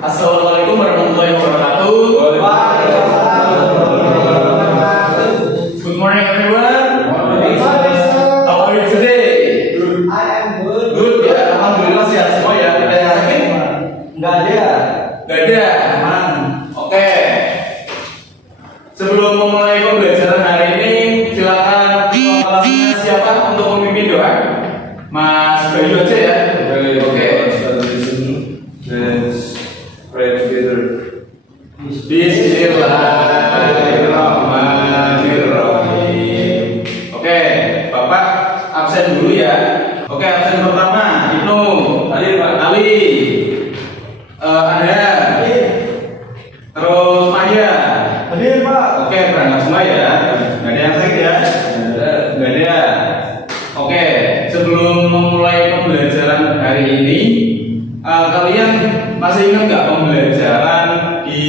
Assalamualaikum warahmatullahi wabarakatuh. Good morning everyone. How are you today? I am good. Good ya, alhamdulillah sehat semua ya. Ada yang sakit? Enggak ada. Gak ada. Aman. Oke. Sebelum memulai pembelajaran hari ini, silakan kelasnya siapa untuk memimpin doa? Mas Bayu aja ya. Oke. Let's pray together. Bismillahirrahmanirrahim. Oke, Bapak absen dulu ya. Oke, absen pertama Ibnu. Ali, Pak. Ali. Ada. Terus Maya. Hadir, Pak. Oke, berangkat semua ya. Nggak ada yang sakit ya? Nggak ada. Oke, sebelum memulai pembelajaran hari ini, kalian masih ingat nggak pembelajaran di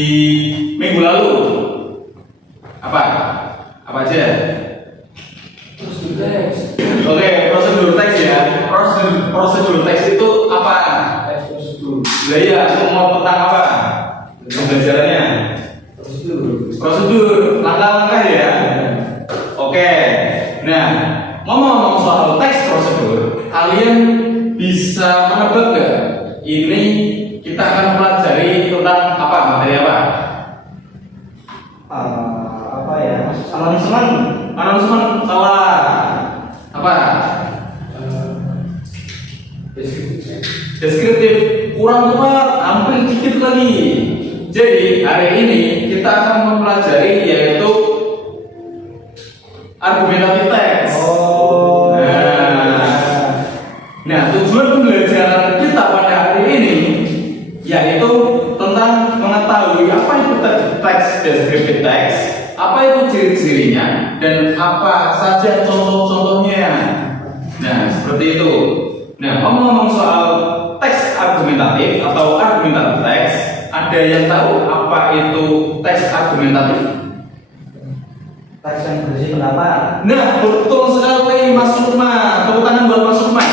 minggu lalu? Apa? Apa aja? Oke, prosedur teks ya. Prosedur teks itu apa? Lah iya, mau tentang apa? Pembelajarannya? Prosedur, langkah-langkah ya. Oke. Nah, ngomong-ngomong soal teks prosedur, kalian bisa menebak nggak? Ini kita akan pelajari tentang apa? Materi apa? Apa ya? Announcement. Announcement salah. Apa? Deskriptif kurang tepat, hampir dikit lagi. Jadi hari ini kita akan mempelajari yaitu argumentatif teks. Nah, tujuan pembelajaran kita pada hari ini yaitu tentang mengetahui apa itu teks deskriptif teks, apa itu ciri-cirinya, dan apa saja contoh-contohnya. Nah, seperti itu. Nah, ngomong-ngomong soal teks argumentatif atau argumentatif teks, ada yang tahu apa itu teks argumentatif? Teks yang berisi pendapat. Nah, betul sekali Mas Lukman. Tepuk tangan buat Mas Lukman.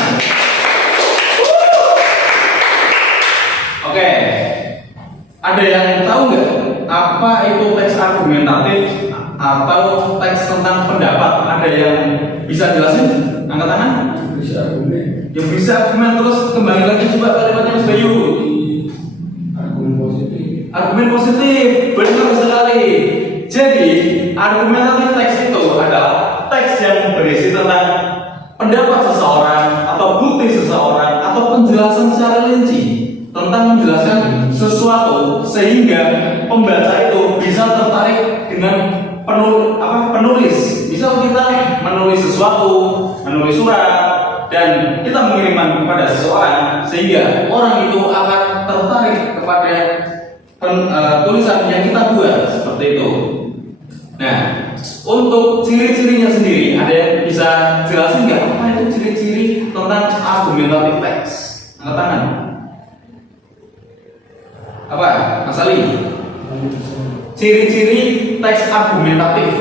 Oke. Ada yang tahu nggak apa itu teks argumentatif atau teks tentang pendapat? Ada yang bisa jelasin? Angkat tangan. Bisa argumen. Yang bisa argumen terus kembali lagi coba kalimatnya Mas Bayu. Argumen positif. Argumen positif, benar sekali. Jadi, argumentatif teks itu adalah teks yang berisi tentang pendapat seseorang atau bukti seseorang atau penjelasan secara rinci tentang menjelaskan sesuatu sehingga pembaca itu bisa tertarik dengan penulis. Misal kita menulis sesuatu, menulis surat, dan kita mengirimkan kepada seseorang sehingga orang itu akan tertarik kepada tulisan yang kita buat seperti itu. Nah, untuk ciri-cirinya sendiri ada yang bisa jelasin nggak apa itu ciri-ciri tentang argumentatif teks? Angkat tangan. Apa? Mas Ali? Ciri-ciri teks argumentatif.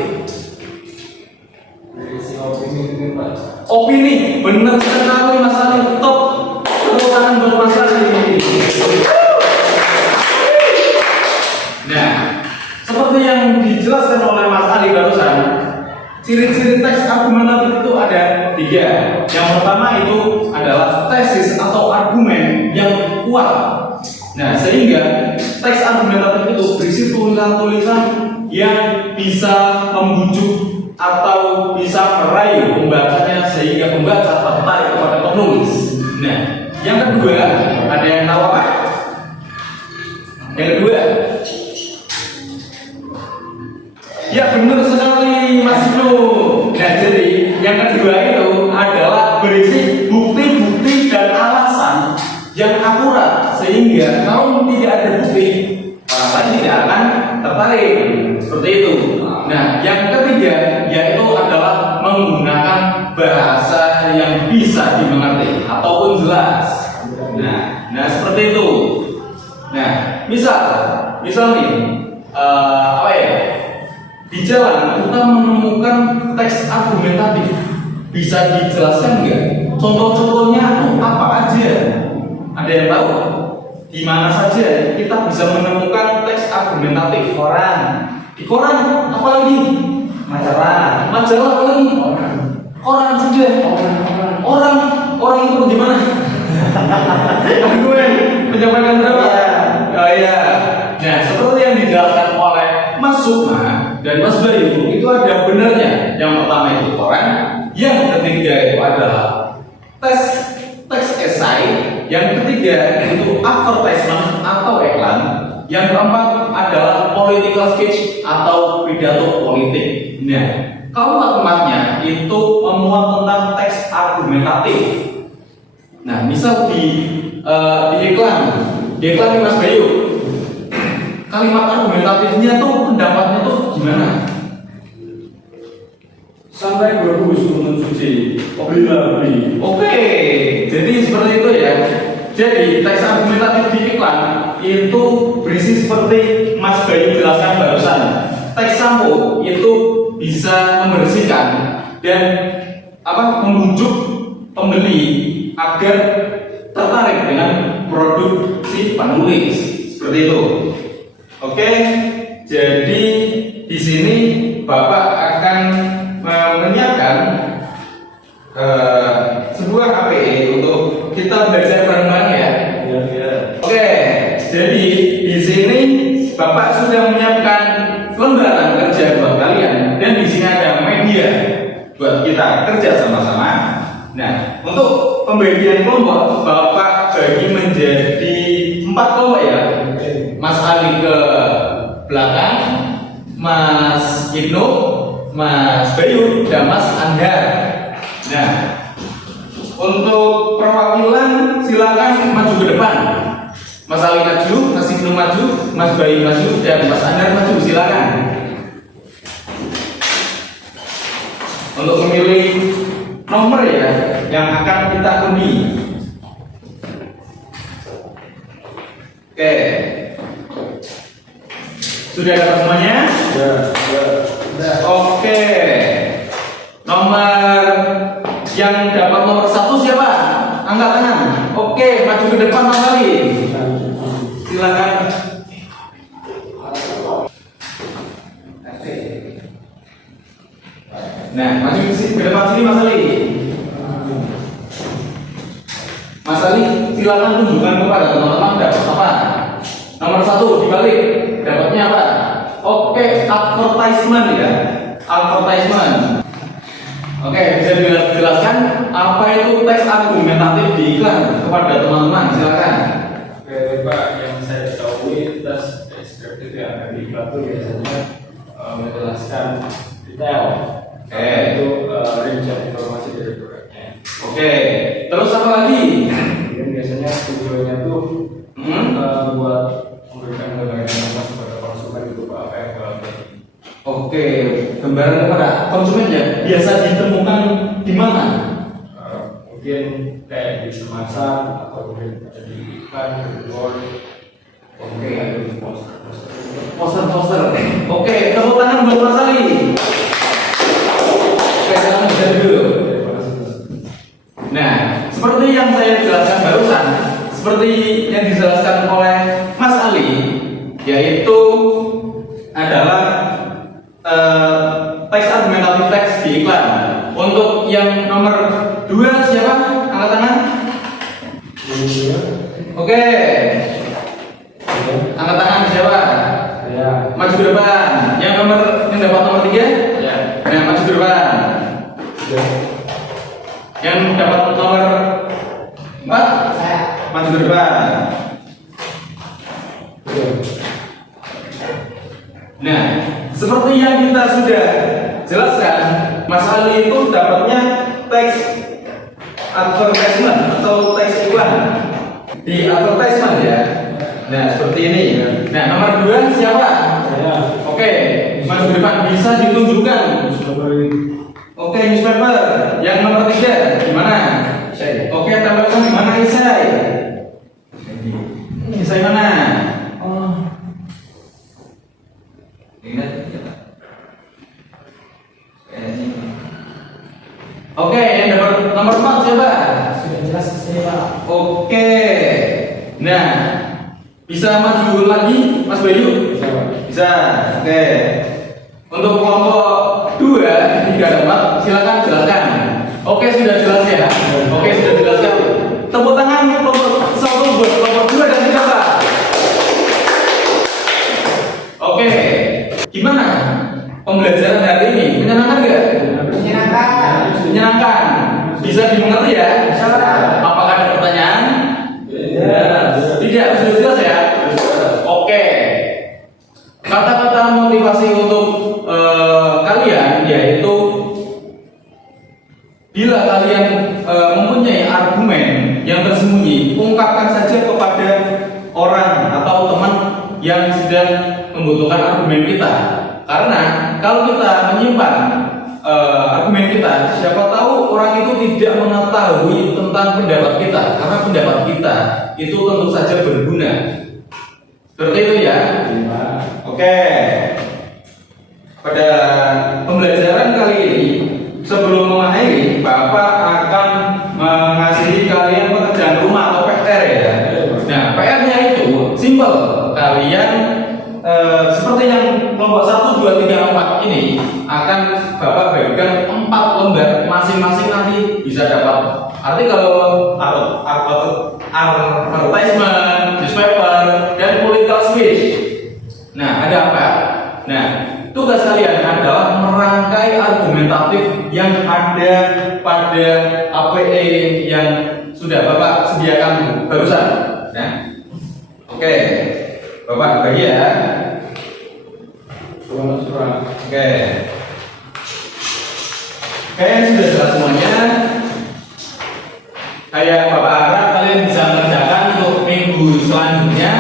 Berisi opini, Pak. Opini, benar sekali Mas Ali. Top. Tepuk tangan buat Mas Ali. Nah, seperti yang dijelaskan oleh Mas Ali barusan, ciri-ciri teks argumentatif itu ada 3. Yang pertama itu adalah tesis atau argumen yang kuat. Nah, sehingga teks argumentatif itu berisi tulisan-tulisan yang bisa membujuk atau bisa merayu pembacanya sehingga pembaca tertarik kepada penulis. Nah, yang kedua, ada yang tahu apa? Yang kedua, ya benar sekali Mas Ibnu. Nah, jadi yang kedua itu adalah berisi bukti-bukti dan alasan yang akurat sehingga kalau tidak ada bukti, alasan tidak akan tertarik. Seperti itu. Nah, yang ketiga yaitu adalah menggunakan bahasa yang bisa dimengerti ataupun jelas. Nah seperti itu. Nah, misal nih, apa ya? Di jalan kita menemukan teks argumentatif, bisa dijelaskan nggak? Contoh-contohnya apa aja? Ada yang tahu? di mana saja kita bisa menemukan teks argumentatif? Koran, Di koran, apalagi? majalah, Majalah apalagi? Koran saja. Orang itu gimana? Gue menyampaikan berapa? Iya. Oh iya. Nah, seperti yang dijelaskan oleh Mas Sukma dan Mas Bayu, itu ada benarnya. Yang pertama itu koran, yang ketiga itu adalah teks esai, yang ketiga itu advertisement atau iklan, yang keempat adalah political speech atau pidato politik. Nah, keempat-empatnya itu memuat tentang teks argumentatif. Nah, misal di iklan nih Mas Bayu, kalimat argumentatifnya tuh pendapatnya tuh gimana? Sampai berbus menurut suci. Beli. Oke, jadi seperti itu ya. Jadi teks argumentatif di iklan itu berisi seperti Mas Bayu jelaskan barusan. Teks sampo itu bisa membersihkan dan membujuk pembeli agar tertarik dengan produk si penulis, seperti itu. Oke, jadi di sini Bapak akan menyiapkan sebuah APE untuk kita belajar bareng-bareng ya. Iya. Oke, jadi di sini Bapak sudah menyiapkan lembaran kerja buat kalian dan di sini ada media buat kita kerja sama-sama. Nah, untuk pembagian kelompok Bapak bagi menjadi 4 kelompok ya. Mas Ali ke belakang, Mas Ibnu, Mas Bayu, dan Mas Andar. Nah, untuk perwakilan silakan maju ke depan. Mas Ali maju, Mas Ibnu maju, Mas Bayu maju, dan Mas Andar maju, silakan. Untuk memilih nomor ya yang akan kita undi. Oke. Sudah dapat semuanya? Oke. Nomor yang dapat nomor 1 siapa? Angkat tangan. Oke, maju ke depan Mas Ali. Silakan. Nah, maju ke depan sini Mas Ali. Mas Ali, silakan tunjukkan kepada teman-teman dapat apa. Nomor 1 dibalik, dapatnya apa? Oke, advertisement ya. Advertisement. Oke, bisa dijelaskan apa itu teks argumentatif di iklan kepada teman-teman, silakan. Oke Pak, yang saya ketahui tes deskriptif yang ada di iklan itu biasanya menjelaskan detail. Itu rincian informasi dari produknya. Oke, terus apa lagi? Kemudian biasanya tujuannya tuh buat memberikan gambaran informasi kepada konsumen berupa apa yang dalam tadi. Oke, gambaran kepada konsumen ya biasa ditemukan di mana? Mungkin kayak di kemasan atau mungkin ada di iklan, di billboard. Oke, ada di poster-poster. Poster-poster. Oke, tepuk tangan buat Mas Ali. Oke, sekarang bisa dulu. Nah, seperti yang saya jelaskan barusan, seperti yang dijelaskan oleh Mas Ali, yaitu adalah teks argumentatif teks di iklan. Untuk yang nomor 2 siapa? Angkat tangan. Oke. Angkat tangan siapa? Ya. Maju ke depan. Yang dapat nomor 3? Ya. Nah, maju ke depan. Ya. Yang dapat nomor 4? Maju ke depan. Nah, seperti yang kita sudah jelaskan, Mas Ali itu dapatnya teks advertisement atau teks iklan di advertisement ya. Nah, seperti ini. Nah, nomor 2 siapa? Saya. Oke, maju ke depan, bisa ditunjukkan. Oke, newspaper. Yang nomor 3 gimana? Saya. Oke, tambahkan di mana Isai? Isai mana? Oh. Ingat. Oke, yang dapat nomor 4 siapa? sudah jelas saya Pak. Oke. Nah, Bisa maju lagi, Mas Bayu? Bisa, Pak. Bisa. Oke. Untuk kelompok 2, 3, 4, silakan jelaskan. Oke, sudah jelas ya. Oke, sudah jelaskan. Tepuk tangan kelompok 1 buat kelompok 2 dan 3, Pak. Oke. Gimana? Pembelajaran hari ini menyenangkan nggak? Menyenangkan. Menyenangkan. Bisa dimengerti ya? Bisa, Pak. Apakah ada pertanyaan? Ya. Tidak, sudah jelas ya? Oke. Kata-kata motivasi untuk kalian yaitu bila kalian mempunyai argumen yang tersembunyi, ungkapkan saja kepada orang atau teman yang sedang membutuhkan argumen kita. Karena kalau kita menyimpan argumen kita, siapa tahu orang itu tidak mengetahui tentang pendapat kita, karena pendapat kita itu tentu saja berguna. Seperti itu ya. Oke. Pada pembelajaran kali ini, sebelum mengakhiri, Bapak akan mengasihi kalian pekerjaan rumah atau PR ya. Nah, PR-nya itu simple. Kalian seperti yang kelompok 1, 2, 3, 4 ini akan Bapak bagikan 4 lembar, masing-masing nanti bisa dapat artikel, advertisement, newspaper, dan political speech. Nah, ada apa? Nah, tugas kalian adalah merangkai argumentatif yang ada pada APE yang sudah Bapak sediakan barusan. Nah, oke, Bapak bagi ya. Oke. Sudah jelas semuanya. Kayak Bapak harap kalian bisa mengerjakan untuk minggu selanjutnya.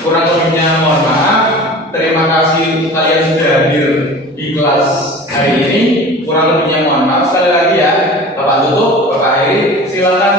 Kurang lebihnya mohon maaf. Terima kasih kalian sudah hadir di kelas hari ini. Kurang lebihnya mohon maaf. Sekali lagi ya, Bapak tutup, Bapak akhiri. Silakan